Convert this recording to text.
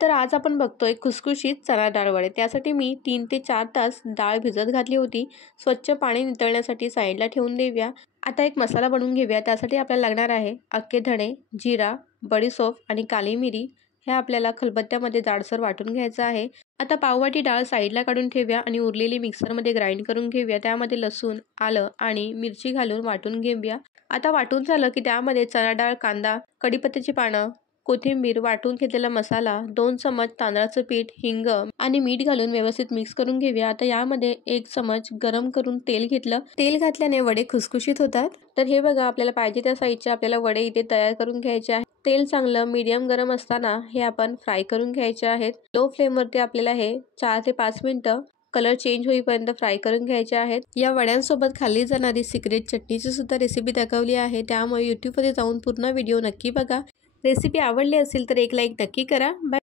तर आज आपण बघतोय खुसखुशीत चणा डाळ वडे। त्यासाठी मी 3 ते 4 तास डाळ भिजत घातली होती। स्वच्छ पाणी नितळण्यासाठी साईडला ठेवून देऊया। आता एक मसाला बनवून घेऊया। त्यासाठी आपल्याला लागणार आहे अख्खे धणे, जिरा, बडीशेप आणि काली मिरी। हे आपल्याला खलबत्त्यामध्ये जाडसर वाटून घ्यायचं आहे। आता पाववाटी डाळ साईडला काढून ठेवूया आणि उरलेली मिक्सरमध्ये ग्राइंड करून घेऊया। त्यामध्ये लसूण, आलं आणि मिरची घालून वाटून घेऊया। आता वाटून झालं की त्यामध्ये चणा डाळ, कांदा, कढीपत्त्याची पानं, कोथिंबीर, वाटून घेतलेला मसाला, 2 चमच तांदळाचं पीठ, हिंग आणि मीठ घालून व्यवस्थित मिक्स करून घेऊया। आता यामध्ये 1 चमच गरम करून तेल घेतलं। तेल घातल्याने वडे खुसखुशीत होतात। तर हे बघा, आपल्याला पाहिजे त्या साईजचे आपल्याला वडे इथे तयार करून घ्यायचे आहे। तेल चांगलं मीडियम गरम असताना हे आपण फ्राय करून घ्यायचे आहेत। लो फ्लेमवरती आपल्याला हे 4 ते 5 मिनिटं कलर चेंज होईपर्यंत फ्राय करून घ्यायचे आहेत। या वड्यांसोबत खाल्ली जाणारी सिक्रेट चटणीची सुद्धा रेसिपी दाखवली आहे। त्यामुळे यूट्यूबमध्ये जाऊन पूर्ण व्हिडिओ नक्की बघा। रेसिपी आवडली असेल तर एक लाईक नक्की करा। बाय।